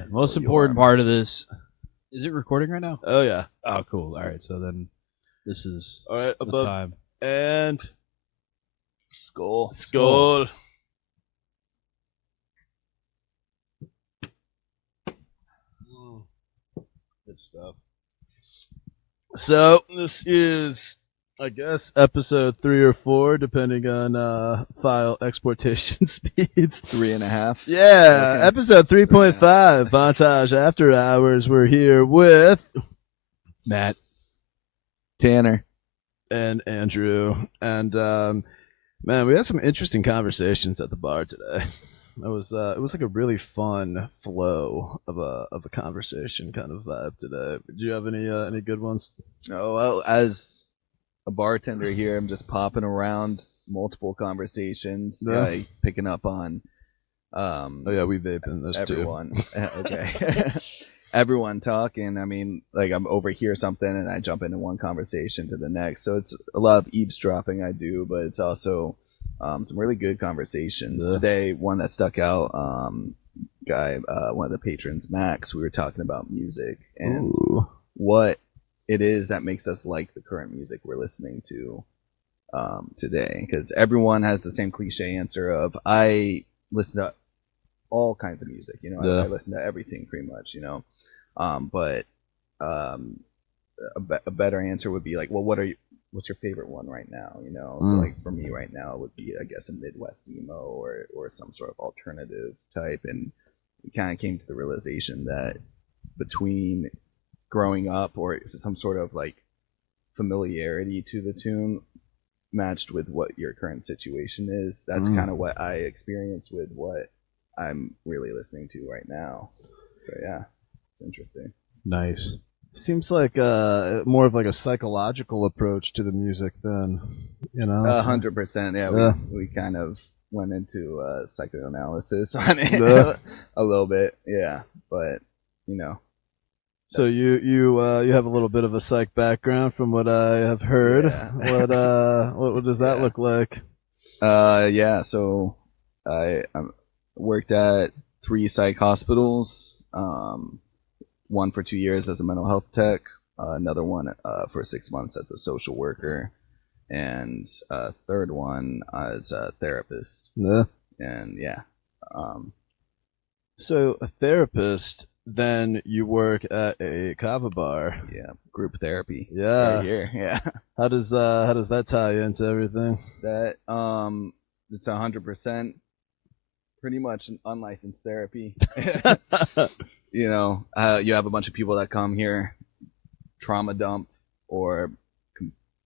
Yeah. Most important part of this. Is it recording right now? Oh yeah. Oh, cool. All right. So then, this is All right. the Above time. and Skull. skull. Good stuff. So this is, I guess, episode 3 or 4, depending on file exportation speeds. 3.5. Yeah, Okay. episode 3.5, Vantage After Hours. We're here with Matt. Tanner. and Andrew, and man, we had some interesting conversations at the bar today. It was like a really fun flow of a conversation kind of vibe today. Did you have any good ones? Oh, well, as a bartender here, I'm just popping around multiple conversations, Yeah. like picking up on Oh yeah, we vape in this everyone. Okay. Everyone talking. I mean, like I'm overhear something and I jump into one conversation to the next. So it's a lot of eavesdropping I do, but it's also some really good conversations. Yeah. Today, one that stuck out, guy, one of the patrons, Max, we were talking about music and Ooh. what it is that makes us like the current music we're listening to today. Because everyone has the same cliche answer of, I listen to all kinds of music, you know, Yeah. I listen to everything pretty much, you know. But a better answer would be like, well, what's your favorite one right now, you know? So like for me right now it would be, I guess, a Midwest emo or some sort of alternative type. And we kind of came to the realization that between growing up or some sort of like familiarity to the tune matched with what your current situation is, that's kind of what I experienced with what I'm really listening to right now. So yeah, it's interesting. Nice. Seems like more of like a psychological approach to the music than, you know. 100%. Yeah. Yeah, we kind of went into psychoanalysis on it Yeah. a little bit. Yeah, but you know. So you have a little bit of a psych background from what I have heard. Yeah. What does that Yeah. look like? Yeah. So I worked at 3 psych hospitals. One for 2 years as a mental health tech. Another one for 6 months as a social worker, and a third one as a therapist. Yeah. And yeah. So a therapist, then you work at a kava bar. Yeah, group therapy. Yeah. Right here. Yeah. How does that tie into everything? That it's 100% pretty much an unlicensed therapy. You know, you have a bunch of people that come here, trauma dump or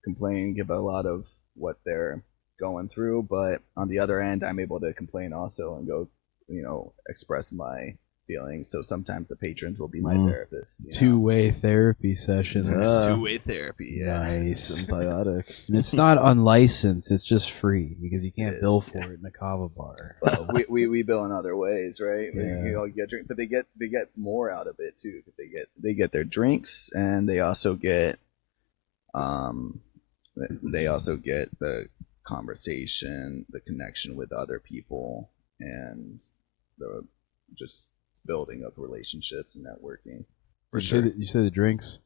complain, give a lot of what they're going through, but on the other end, I'm able to complain also and go, you know, express my feelings. So sometimes the patrons will be my therapist. You know? Two-way therapy sessions. Yeah. Two-way therapy. Yeah. Nice. Symbiotic. And it's not unlicensed. It's just free because you can't It bill is, for it in a kava bar. Well, we bill in other ways, right? Yeah. You all get drink, but they get more out of it too, because they get their drinks and they also get the conversation, the connection with other people, and the just building of relationships and networking. For sure. You say the drinks?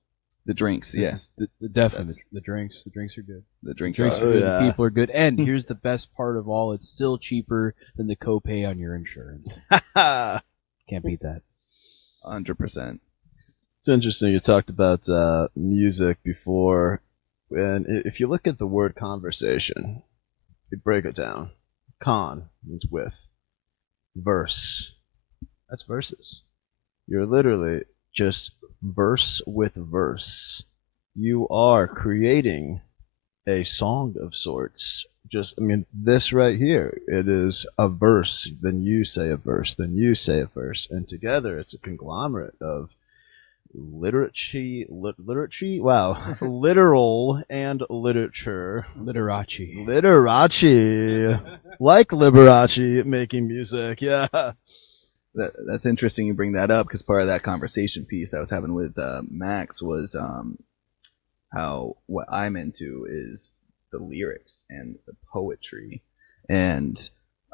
The drinks, yeah. The definite. The drinks. The drinks are good. The drinks, Drinks are are good. yeah. The people are good. And here's the best part of all: it's still cheaper than the copay on your insurance. Can't beat that. 100%. It's interesting. You talked about music before, and if you look at the word conversation, you break it down. Con means with. Verse. That's verses. You're literally just verse with verse. You are creating a song of sorts. This right here, it is a verse, then you say a verse, then you say a verse, and together it's a conglomerate of literature, wow, literal and literature. Literace. Like Liberace making music, yeah. That's interesting you bring that up, because part of that conversation piece I was having with Max was how what I'm into is the lyrics and the poetry. And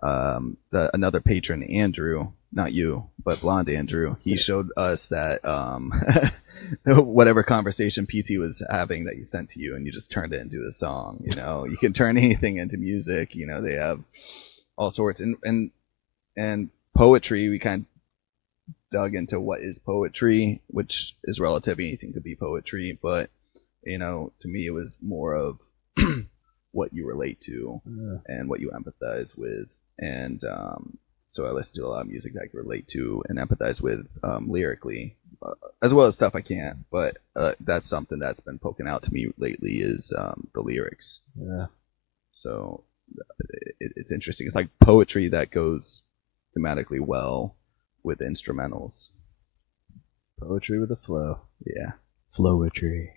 another patron, Andrew, not you, but Blonde Andrew, he showed us that whatever conversation PC was having that he sent to you, and you just turned it into a song. You know, you can turn anything into music. You know, they have all sorts, and poetry. We kind of dug into what is poetry, which is relative. Anything could be poetry, but you know, to me, it was more of what you relate to and what you empathize with, and so I listen to a lot of music that I can relate to and empathize with lyrically, as well as stuff I can't. But that's something that's been poking out to me lately is the lyrics. Yeah. So it's interesting. It's like poetry that goes thematically well with instrumentals. Poetry with a flow. Yeah. Flowetry.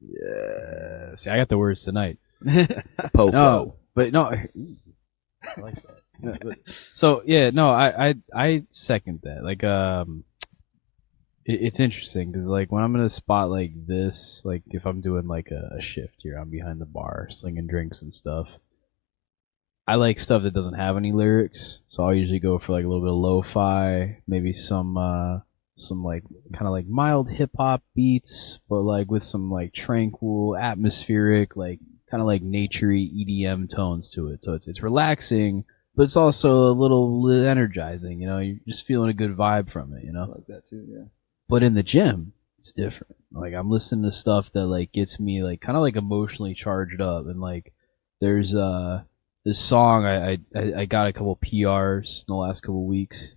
Yes. I got the words tonight. Po. No, but no, I like that. Yeah, so yeah, no, I second that. Like, it's interesting because like when I'm in a spot like this, like if I'm doing like a shift here, I'm behind the bar slinging drinks and stuff. I like stuff that doesn't have any lyrics, so I'll usually go for like a little bit of lo-fi, maybe some like kind of like mild hip hop beats, but like with some like tranquil, atmospheric, like kind of like naturey EDM tones to it. So it's relaxing, but it's also a little energizing. You know, you're just feeling a good vibe from it. You know, I like that too. Yeah. but in the gym, it's different. Like I'm listening to stuff that like gets me like kind of like emotionally charged up, and like there's this song I got a couple PRs in the last couple weeks.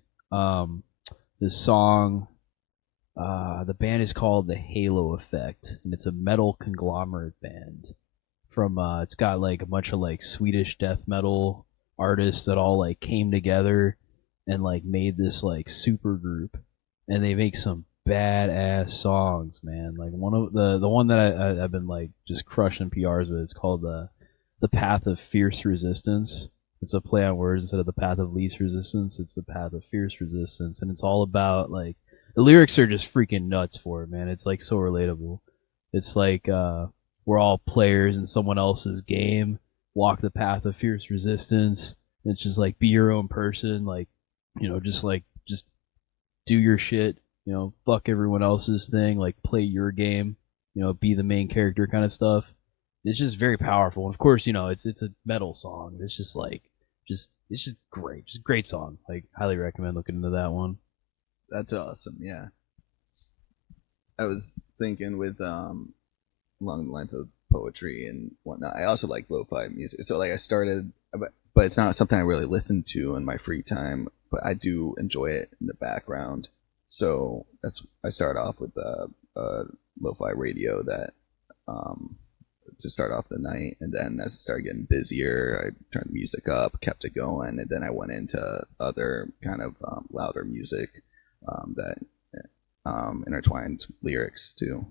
This song, the band is called The Halo Effect, and it's a metal conglomerate band. From it's got like a bunch of like Swedish death metal artists that all like came together and like made this like super group, and they make some badass songs, man. Like one of the one that I've been like just crushing PRs with. It's called the Path of Fierce Resistance. It's a play on words. Instead of the path of least resistance, it's the path of fierce resistance, and it's all about like the lyrics are just freaking nuts for it, man. It's like so relatable. It's like we're all players in someone else's game. Walk the path of fierce resistance. It's just like be your own person, like you know, just do your shit. You know, fuck everyone else's thing. Like play your game. You know, be the main character kind of stuff. It's just very powerful, and of course, you know, it's a metal song. It's just like it's just great, just a great song. Like highly recommend looking into that one. That's awesome. Yeah. I was thinking with along the lines of poetry and whatnot. I also like lo-fi music. So like I started, but it's not something I really listen to in my free time. But I do enjoy it in the background. So I start off with lo-fi radio that to start off the night, and then as it started getting busier, I turned the music up, kept it going, and then I went into other kind of louder music that intertwined lyrics too.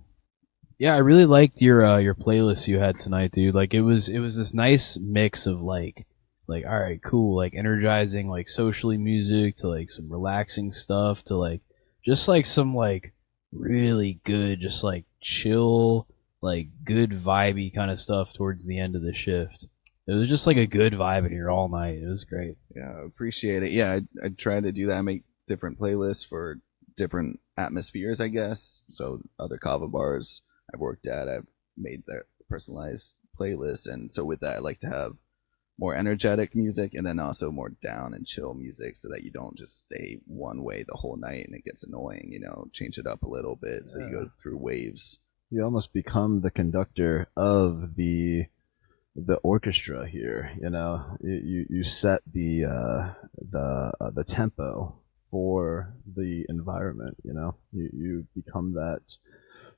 Yeah, I really liked your playlist you had tonight, dude. Like it was this nice mix of like all right, cool, like energizing, like socially music to like some relaxing stuff to like just like some like really good, just like chill, like good vibey kind of stuff towards the end of the shift. It was just like a good vibe in here all night. It was great. Yeah, I appreciate it. Yeah, I try to do that. I make different playlists for different atmospheres, I guess. So other kava bars I've worked at, I've made their personalized playlist, and so with that, I like to have more energetic music and then also more down and chill music, so that you don't just stay one way the whole night and it gets annoying. You know, change it up a little bit so you go through waves. You almost become the conductor of the orchestra here. You know, you set the tempo for the environment. You know, you become that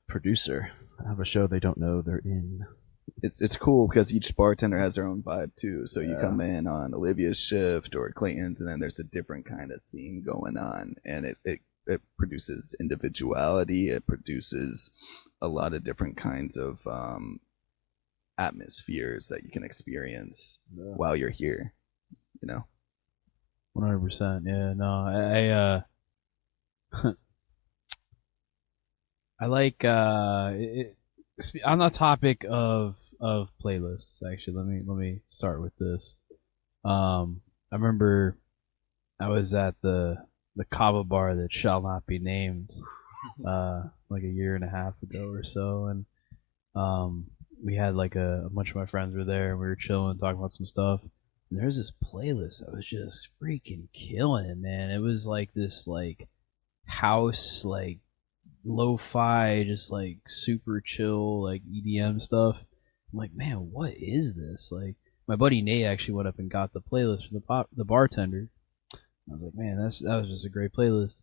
producer of a show they don't know they're in. It's cool because each bartender has their own vibe too. So you Yeah. come in on Olivia's shift or Clayton's, and then there's a different kind of theme going on, and it produces individuality. It produces a lot of different kinds of atmospheres that you can experience while you're here. You know. 100%. Yeah. No, I like on the topic of playlists. Actually, let me start with this. I remember I was at the the kava bar that shall not be named, like a year and a half ago or so, and we had like a bunch of my friends were there, and we were chilling, talking about some stuff. And there's this playlist that was just freaking killing it, man. It was like this like house, like lo-fi, just like super chill, like EDM stuff. I'm like, man, what is this? Like, my buddy Nate actually went up and got the playlist from the bartender. I was like, man, that was just a great playlist.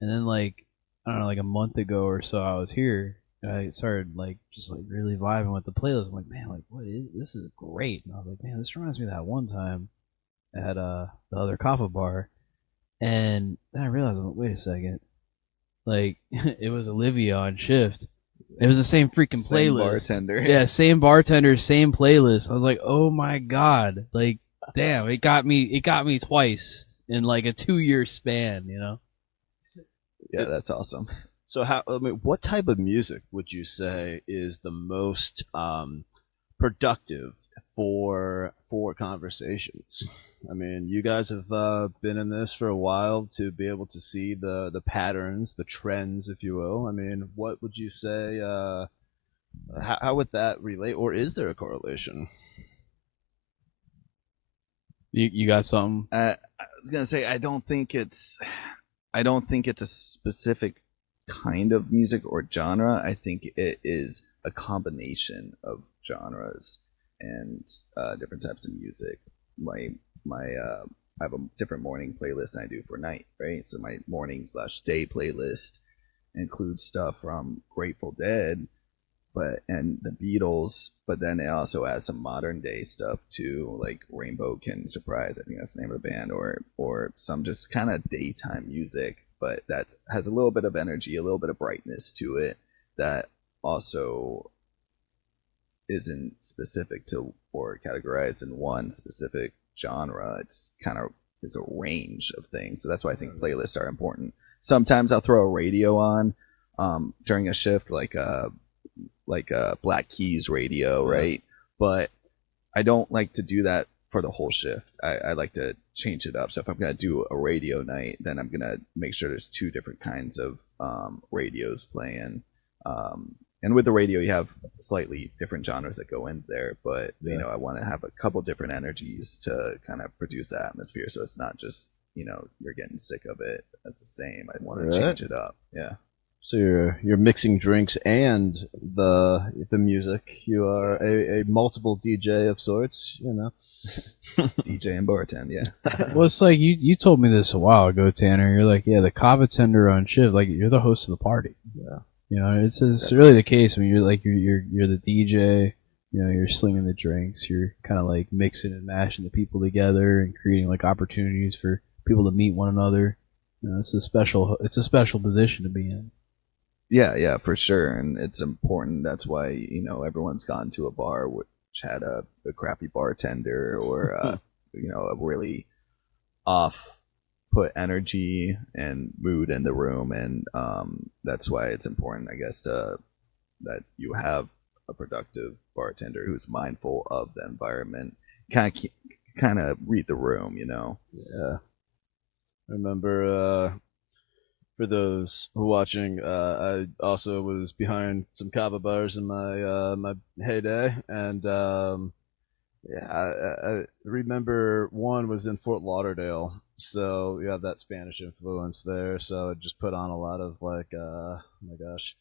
And then like, I don't know, like a month ago or so, I was here and I started like just like really vibing with the playlist. I'm like, man, like what is this? Is great. And I was like, man, this reminds me of that one time at the other kava bar. And then I realized, I'm like, wait a second, like it was Olivia on shift. It was the same freaking Same playlist. bartender. Yeah, same bartender, same playlist. I was like, oh my god, like damn, it got me twice in like a 2-year span, you know. Yeah, that's awesome. So what type of music would you say is the most productive for conversations? I mean, you guys have been in this for a while to be able to see the patterns, the trends, if you will. I mean, what would you say? How would that relate, or is there a correlation? You got something? I was gonna say I don't think it's a specific kind of music or genre. I think it is a combination of genres and different types of music. I have a different morning playlist than I do for night, right? So my morning/day playlist includes stuff from Grateful Dead, and the Beatles, but then it also has some modern day stuff too, like Rainbow Can Surprise, I think that's the name of the band, or some just kind of daytime music, but that has a little bit of energy, a little bit of brightness to it that also isn't specific to or categorized in one specific genre. It's a range of things. So that's why I think playlists are important. Sometimes I'll throw a radio on during a shift, like Black Keys radio, right? But I don't like to do that for the whole shift. I like to change it up. So if I'm gonna do a radio night, then I'm gonna make sure there's two different kinds of radios playing. And with the radio, you have slightly different genres that go in there, but you know, I want to have a couple different energies to kind of produce the atmosphere, so it's not just, you know, you're getting sick of it as the same. I want to change it up. Yeah. So you're mixing drinks and the music. You are a multiple DJ of sorts, you know. DJ and bartend, yeah. Well, it's like you told me this a while ago, Tanner. You're like, yeah, the kava tender on shift, like you're the host of the party. Yeah. You know, it's really the case. I mean, you're the DJ. You know, you're slinging the drinks. You're kind of like mixing and mashing the people together and creating like opportunities for people to meet one another. You know, it's a special position to be in. Yeah, for sure, and it's important. That's why, you know, everyone's gone to a bar which had a crappy bartender or you know, a really off put energy and mood in the room, and that's why it's important, I guess, that you have a productive bartender who's mindful of the environment, kind of read the room, you know. Yeah. I remember for those who are watching, I also was behind some kava bars in my heyday, and I remember one was in Fort Lauderdale, so you have that Spanish influence there. So I just put on a lot of like, oh my gosh,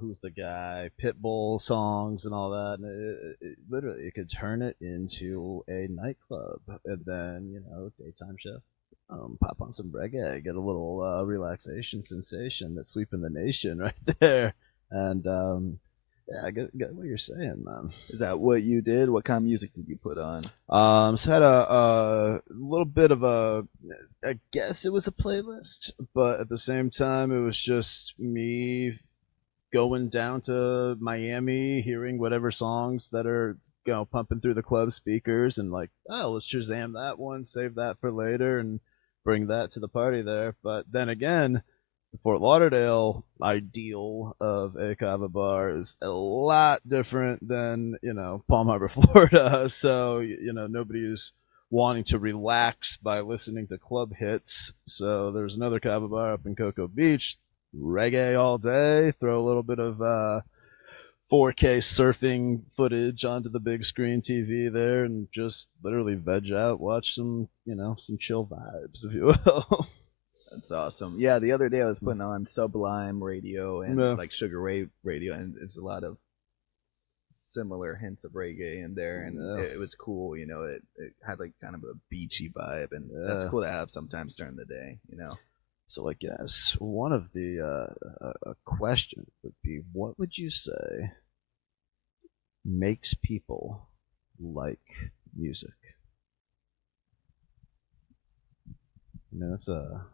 who's the guy? Pitbull songs and all that, and it literally it could turn it into a nightclub, and then, you know, daytime shift. Pop on some reggae, get a little relaxation sensation that's sweeping the nation right there. And yeah, I get what you're saying, man. Is that what you did? What kind of music did you put on? So I had a little bit of I guess it was a playlist, but at the same time, it was just me going down to Miami, hearing whatever songs that are, you know, pumping through the club speakers, and like, oh, let's Shazam that one, save that for later, and bring that to the party there. But then again, the Fort Lauderdale ideal of a kava bar is a lot different than, you know, Palm Harbor, Florida. So, you know, nobody is wanting to relax by listening to club hits. So there's another kava bar up in Cocoa Beach, reggae all day, throw a little bit of 4K surfing footage onto the big screen TV there, and just literally veg out, watch some, some chill vibes, if you will. That's awesome. Yeah, the other day I was putting on Sublime Radio and like Sugar Ray Radio, and it's a lot of similar hints of reggae in there, and it was cool. It had like kind of a beachy vibe, and that's cool to have sometimes during the day. So, I guess one of the a question would be, what would you say makes people like music? That's a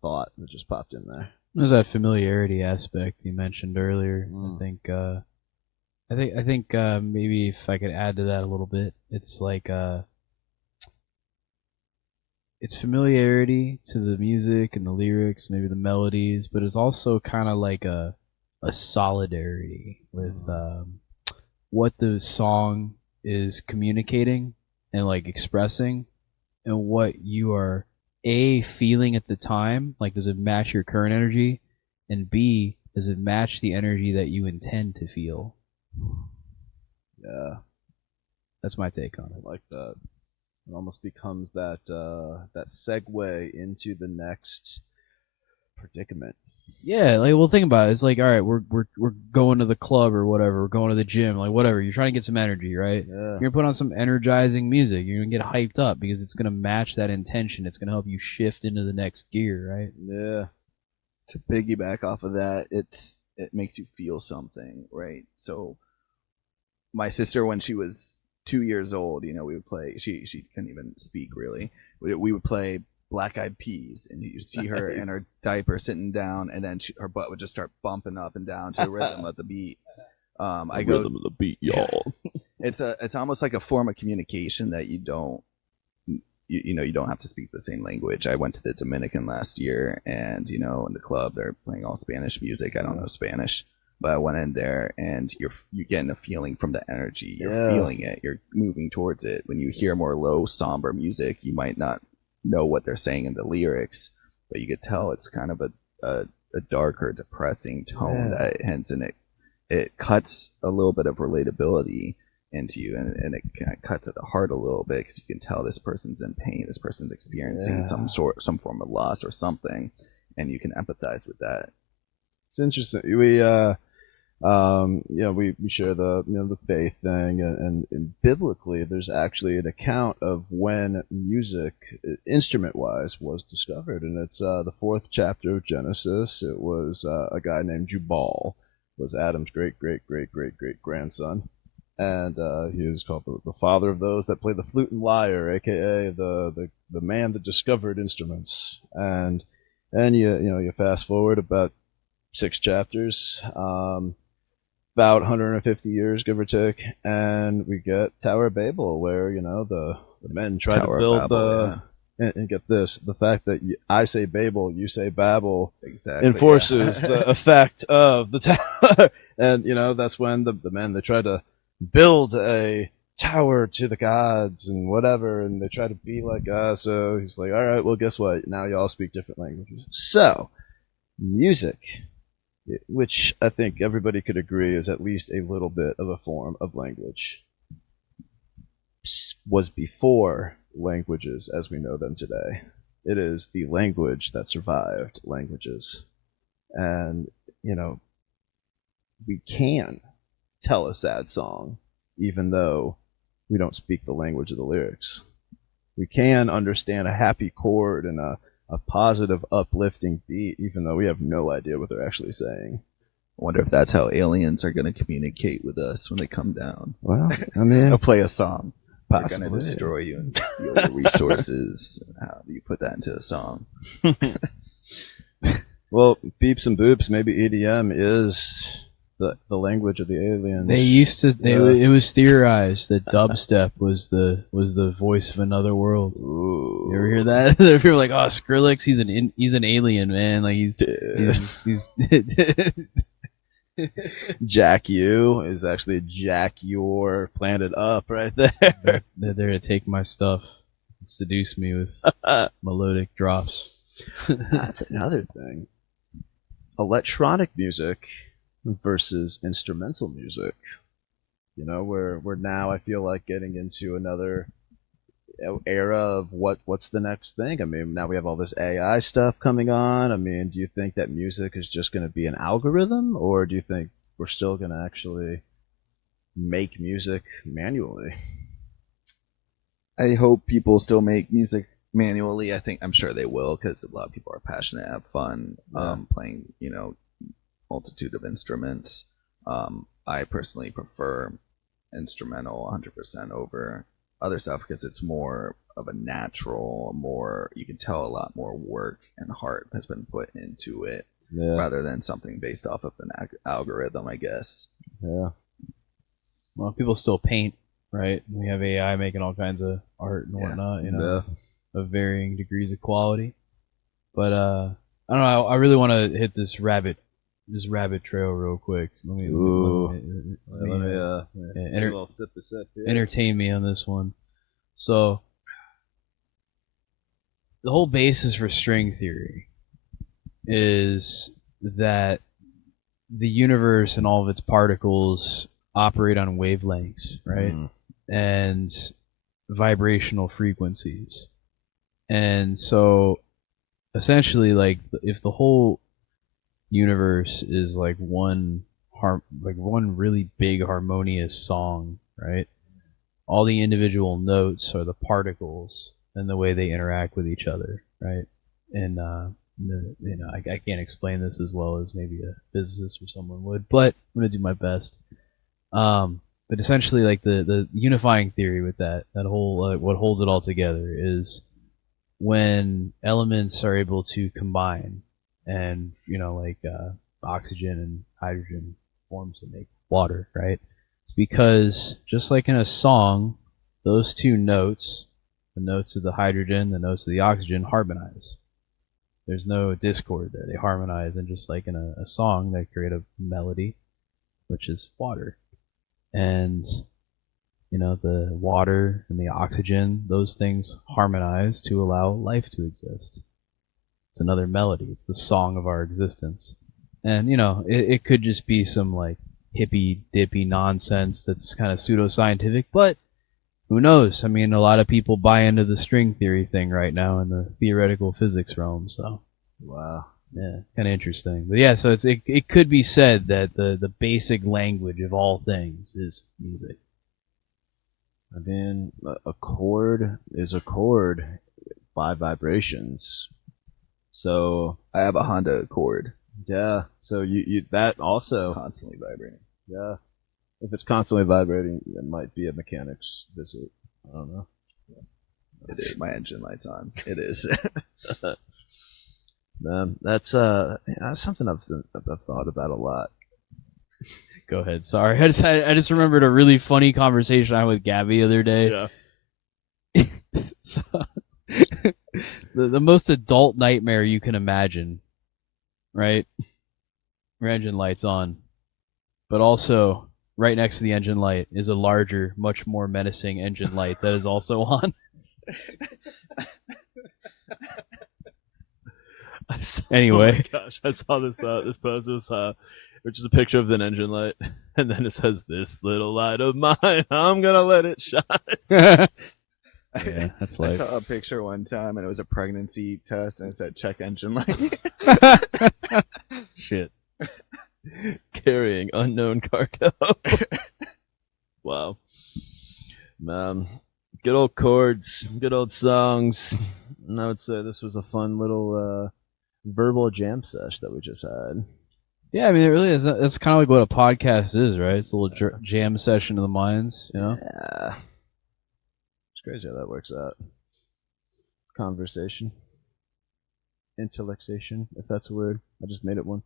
thought that just popped in there. There's that familiarity aspect you mentioned earlier. I think maybe if I could add to that a little bit, it's like it's familiarity to the music and the lyrics, maybe the melodies, but it's also kind of like a solidarity with what the song is communicating and like expressing, and what you are feeling at the time. Like, does it match your current energy? And B, does it match the energy that you intend to feel? Yeah, that's my take on it. I like that. It almost becomes that segue into the next predicament. Yeah, like, well, think about it. It's like, all right, we're going to the club or whatever. We're going to the gym, like whatever. You're trying to get some energy, right? Yeah. You're gonna put on some energizing music. You're gonna get hyped up because it's gonna match that intention. It's gonna help you shift into the next gear, right? Yeah. To piggyback off of that, it makes you feel something, right? So my sister, when she was 2 years old, we would play. She couldn't even speak really. We would play Black Eyed Peas, and you see her in her diaper sitting down, and then her butt would just start bumping up and down to the rhythm of the beat. Rhythm of the beat, y'all. It's almost like a form of communication that you don't have to speak the same language. I went to the Dominican last year, and in the club they're playing all Spanish music. I don't know Spanish, but I went in there, and you're getting a feeling from the energy. You're feeling it. You're moving towards it. When you hear more low, somber music, you might not know what they're saying in the lyrics, but you could tell it's kind of a darker, depressing tone that hints, and it cuts a little bit of relatability into you, and it kind of cuts at the heart a little bit, because you can tell this person's in pain, this person's experiencing some form of loss or something, and you can empathize with that. It's interesting. We share the faith thing, and biblically, there's actually an account of when music, instrument wise, was discovered, and it's the 4th chapter of Genesis. It was a guy named Jubal, was Adam's great grandson, and he is called the father of those that play the flute and lyre, aka the man that discovered instruments. And you fast forward about 6 chapters, about 150 years, give or take, and we get Tower of Babel, where the men try to build and get this, the fact that I say Babel, you say Babel, enforces the effect of the tower. And that's when the men, they try to build a tower to the gods and whatever, and they try to be like us. So he's like, all right, well, guess what, now y'all speak different languages. So music, which I think everybody could agree is at least a little bit of a form of language, was before languages as we know them today. It is the language that survived languages. And, we can tell a sad song even though we don't speak the language of the lyrics. We can understand a happy chord and a positive, uplifting beat, even though we have no idea what they're actually saying. I wonder if that's how aliens are going to communicate with us when they come down. Well, I mean, they'll play a song. Possibly. They're going to destroy you and steal your resources. How do you put that into a song? Well, beeps and boops, maybe EDM is the language of the aliens. They used to. It was theorized that dubstep was the voice of another world. Ooh. You ever hear that? People were like, "Oh, Skrillex, he's an alien, man. Like he's Jack U is actually Jack Your Planet Up right there. They're there to take my stuff." seduce me with melodic drops. That's another thing. Electronic music versus instrumental music. You know, we're now, I feel like, getting into another era of what's the next thing. I mean, now we have all this AI stuff coming on. I mean, do you think that music is just going to be an algorithm, or do you think we're still going to actually make music manually? I hope people still make music manually. I'm sure they will, because a lot of people are passionate, have fun, playing, multitude of instruments. I personally prefer instrumental 100% over other stuff, because it's more of a natural, you can tell a lot more work and heart has been put into it, rather than something based off of an algorithm, I guess. Yeah. Well, people still paint, right? We have AI making all kinds of art and whatnot, of varying degrees of quality. But I don't know. I really want to hit this rabbit trail real quick. Let me take a little sip of sip here. Entertain me on this one. So the whole basis for string theory is that the universe and all of its particles operate on wavelengths, right? And vibrational frequencies. And so essentially, like, if the whole universe is like one really big harmonious song, right? All the individual notes are the particles and the way they interact with each other, right? And I can't explain this as well as maybe a physicist or someone would, but I'm gonna do my best. But essentially, like, the unifying theory with that whole what holds it all together is when elements are able to combine, and oxygen and hydrogen forms to make water, right? It's because, just like in a song, those two notes, the notes of the hydrogen, the notes of the oxygen, harmonize. There's no discord there. They harmonize, and just like in a song, they create a melody, which is water. And the water and the oxygen, those things harmonize to allow life to exist. It's another melody. It's the song of our existence. And it could just be some like hippy dippy nonsense that's kind of pseudoscientific, but who knows? I mean, a lot of people buy into the string theory thing right now in the theoretical physics realm. So wow. Yeah, kind of interesting. But yeah, so it could be said that the basic language of all things is music. I mean, a chord is a chord by vibrations. So I have a Honda Accord. Yeah. So you that also constantly vibrating. Yeah. If it's constantly vibrating, it might be a mechanic's visit. I don't know. It is. My engine light's on. It is. That's something I've thought about a lot. Go ahead. Sorry, I just remembered a really funny conversation I had with Gabby the other day. Yeah. So, the most adult nightmare you can imagine, right? Your engine light's on, but also right next to the engine light is a larger, much more menacing engine light that is also on. Anyway, oh my gosh, I saw this post. It was, which is a picture of an engine light, and then it says, "This little light of mine, I'm gonna let it shine." Yeah, that's I life. saw a picture one time, and it was a pregnancy test, and it said "check engine light." Shit. Carrying unknown cargo. Wow. Good old chords, good old songs. And I would say this was a fun little verbal jam sesh that we just had. Yeah, I mean, it really is. That's kind of like what a podcast is, right? It's a little jam session of the minds, you know? Yeah. It's crazy how that works out. Conversation. Intellexation, if that's a word. I just made it one.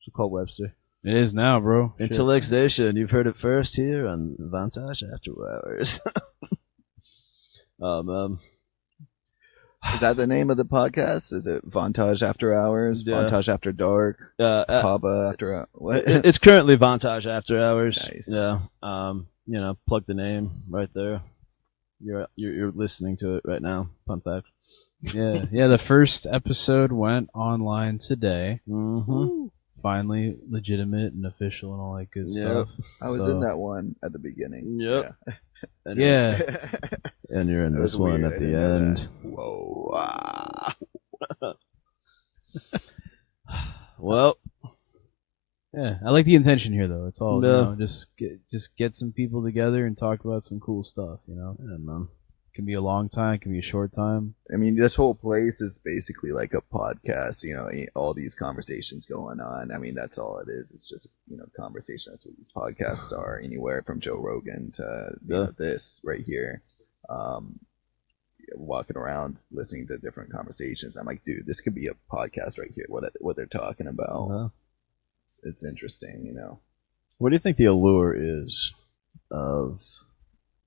Should call Webster. It is now, bro. Intellexation. You've heard it first here on Vantage After Hours. Is that the name of the podcast? Is it Vantage After Hours? Yeah. Vantage After Dark? Kava After what? It's currently Vantage After Hours. Nice. Yeah. Plug the name right there. You're listening to it right now. Fun fact. Yeah. The first episode went online today. Mm-hmm. Finally, legitimate and official and all that good Yep. stuff. I was in that one at the beginning. Yep. Yeah. And you're in It this was one weird. at I the didn't know end. that. Whoa. Ah. Well, Yeah, I like the intention here though. It's all Yeah. just get some people together and talk about some cool stuff. yeah, man. It can be a long time, it can be a short time. I mean, this whole place is basically like a podcast. All these conversations going on. I mean, that's all it is. It's just conversation. That's what these podcasts are. Anywhere from Joe Rogan to this right here. Walking around listening to different conversations. I'm like, dude, this could be a podcast right here. What they're talking about. Uh-huh. It's interesting. What do you think the allure is of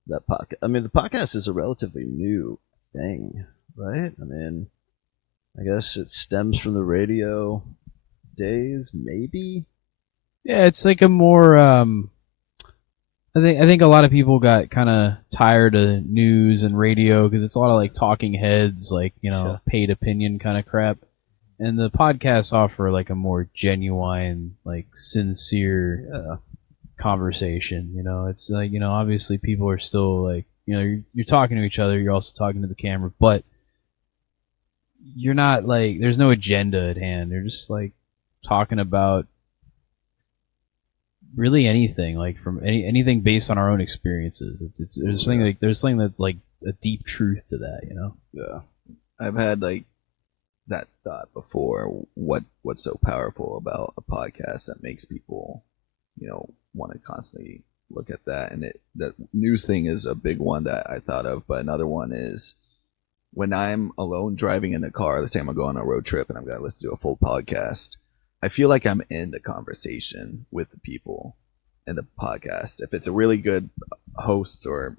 that podcast? I mean, the podcast is a relatively new thing, right? I mean, I guess it stems from the radio days, maybe. Yeah, it's like a more. I think a lot of people got kind of tired of news and radio because it's a lot of like talking heads, like paid opinion kind of crap. And the podcasts offer like a more genuine, like sincere conversation. It's like obviously people are still like you're talking to each other, you're also talking to the camera, but you're not like there's no agenda at hand. They're just like talking about really anything, like from anything based on our own experiences. There's something that's like a deep truth to that. Yeah. I've had like that thought before. What's so powerful about a podcast that makes people, want to constantly look at that? And the news thing is a big one that I thought of, but another one is when I'm alone driving in the car. Let's say I'm gonna go on a road trip and I'm gonna listen to a full podcast. I feel like I'm in the conversation with the people in the podcast. If it's a really good host or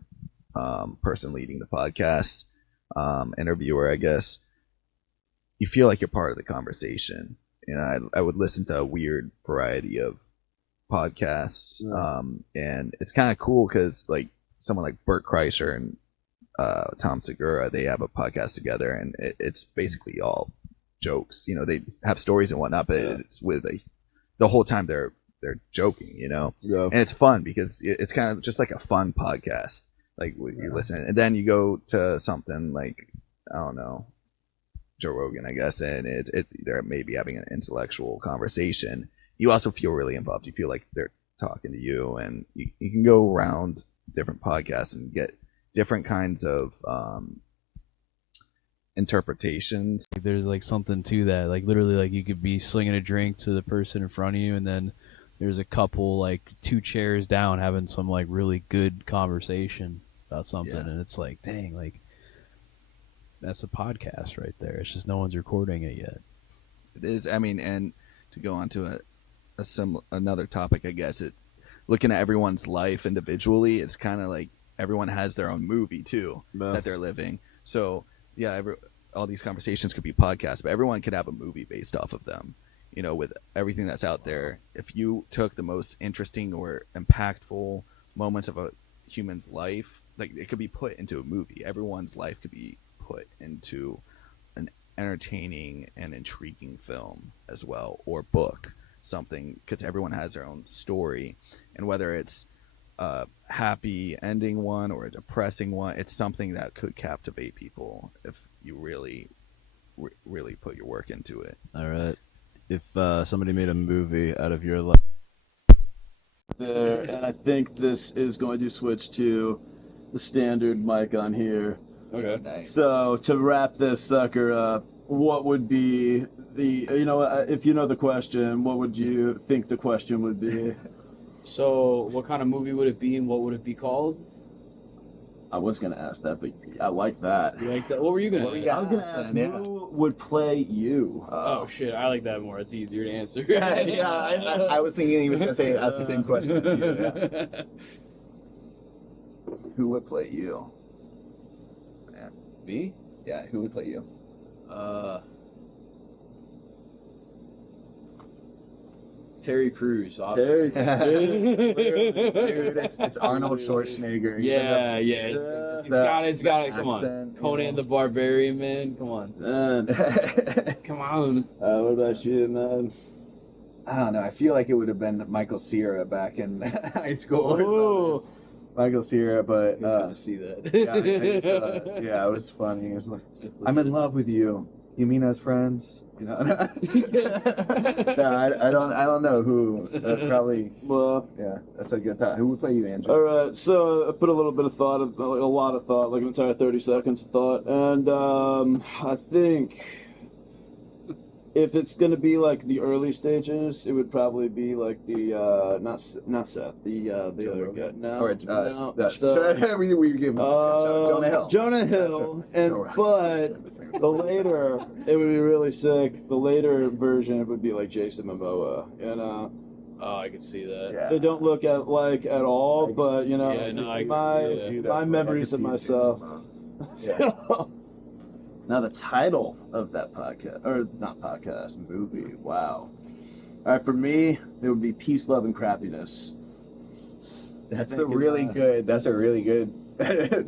person leading the podcast, interviewer, I guess, you feel like you're part of the conversation. I would listen to a weird variety of podcasts, and it's kind of cool because like someone like Bert Kreischer and Tom Segura, they have a podcast together, and it's basically all jokes. They have stories and whatnot, but it's with the whole time they're joking, and it's fun because it's kind of just like a fun podcast. Like you listen, and then you go to something like, I don't know, Joe Rogan, I guess, and they're maybe having an intellectual conversation. You also feel really involved. You feel like they're talking to you, and you can go around different podcasts and get different kinds of interpretations. Like, there's like something to that. Like literally, like you could be slinging a drink to the person in front of you, and then there's a couple like 2 chairs down having some like really good conversation about something, and it's like, dang, like that's a podcast right there. It's just no one's recording it yet. It is. I mean, and to go on to another topic, I guess, looking at everyone's life individually, it's kind of like everyone has their own movie too that they're living. So yeah, all these conversations could be podcasts, but everyone could have a movie based off of them. With everything that's out there, if you took the most interesting or impactful moments of a human's life, like it could be put into a movie. Everyone's life could be put into an entertaining and intriguing film as well, or book, something, because everyone has their own story, and whether it's a happy ending one or a depressing one, it's something that could captivate people if you really put your work into it. All right. If somebody made a movie out of your life there, and I think this is going to switch to the standard mic on here. Okay. Nice. So to wrap this sucker up, what would be the, if you know the question, what would you think the question would be? So, what kind of movie would it be, and what would it be called? I was going to ask that, but I like that. You like that? What were you gonna? I was going to ask who would play you. Oh shit, I like that more. It's easier to answer. I was thinking he was going to say ask the same question as you. Yeah. Who would play you? Man. Me? Yeah, who would play you? Terry Crews. Terry. Dude, it's Arnold Schwarzenegger. Yeah, yeah. It's got it. Come on, accent, Conan the Barbarian, man. Come on, Man. come on. What about you, man? I don't know. I feel like it would have been Michael Cera back in high school or something. Michael Cera, but I kind of see that. yeah, I just, yeah, it was funny. It's like, I'm in love with you. You mean as friends? You know? No, I don't know who. Probably. Well, Yeah, that's a good thought. Who would play you, Andrew? all right. So I put a little bit of thought, a lot of thought, like an entire 30 seconds of thought, and I think if it's gonna be like the early stages, it would probably be like the not Seth, the other guy. No, Or no. that's So, we give him Jonah Hill. Jonah Hill, and but the later it would be really sick. The later version it would be like Jason Momoa, you know. Oh, I can see that. Yeah. They don't look at like at all, but you know, Yeah, no, I can see my memories of myself. Yeah. Now the title of that podcast, or not podcast, movie. Wow. All right, for me, it would be Peace, Love, and Crappiness. That's a really good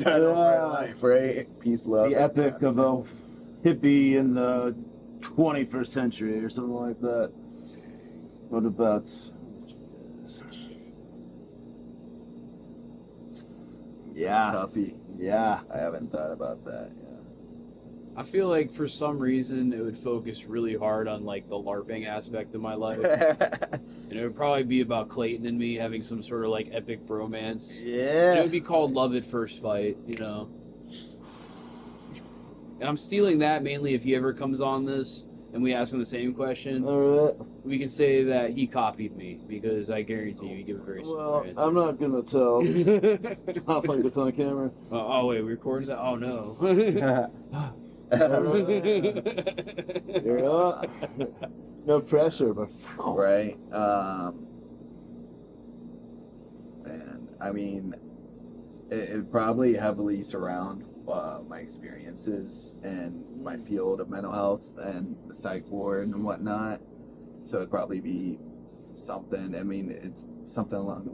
title for life, right? Peace, love. The epic of a hippie in the 21st century or something like that. What about? Yeah. Toughie. Yeah. I haven't thought about that. I feel like for some reason it would focus really hard on like the LARPing aspect of my life. Yeah. And it would probably be about Clayton and me having some sort of like epic bromance. And it Yeah. would be called Love at First Fight, you know. And I'm stealing that mainly if he ever comes on this and we ask him the same question. All right. We can say that he copied me because I guarantee you he give a very similar Well, answer. I'm not gonna tell. I'll think it's on camera. Oh wait, we recorded that? Oh no. You're up. No pressure, but Right. Man, I mean, it probably heavily surround my experiences and my field of mental health and the psych ward and whatnot. So it'd probably be something. I mean, it's something along the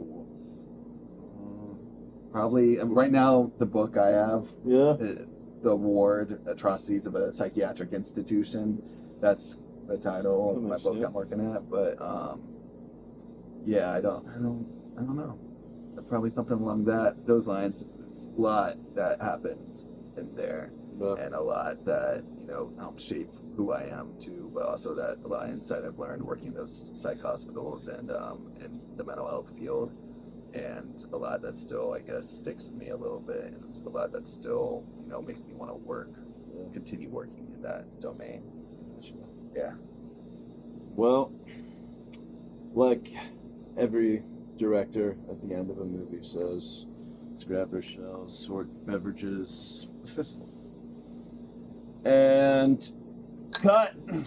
probably right now. The book I have, yeah. The Ward Atrocities of a Psychiatric Institution. That's the title of my book I'm working at. But yeah, I don't know. Probably something along those lines. It's a lot that happened in there, and a lot that helped shape who I am too. But also that a lot of insight I've learned working in those psych hospitals and in the mental health field. And a lot that still, I guess, sticks with me a little bit, and it's a lot that still, makes me want to continue working in that domain. Yeah. Well, like every director at the end of a movie says, let's grab our shells, sort beverages, and cut.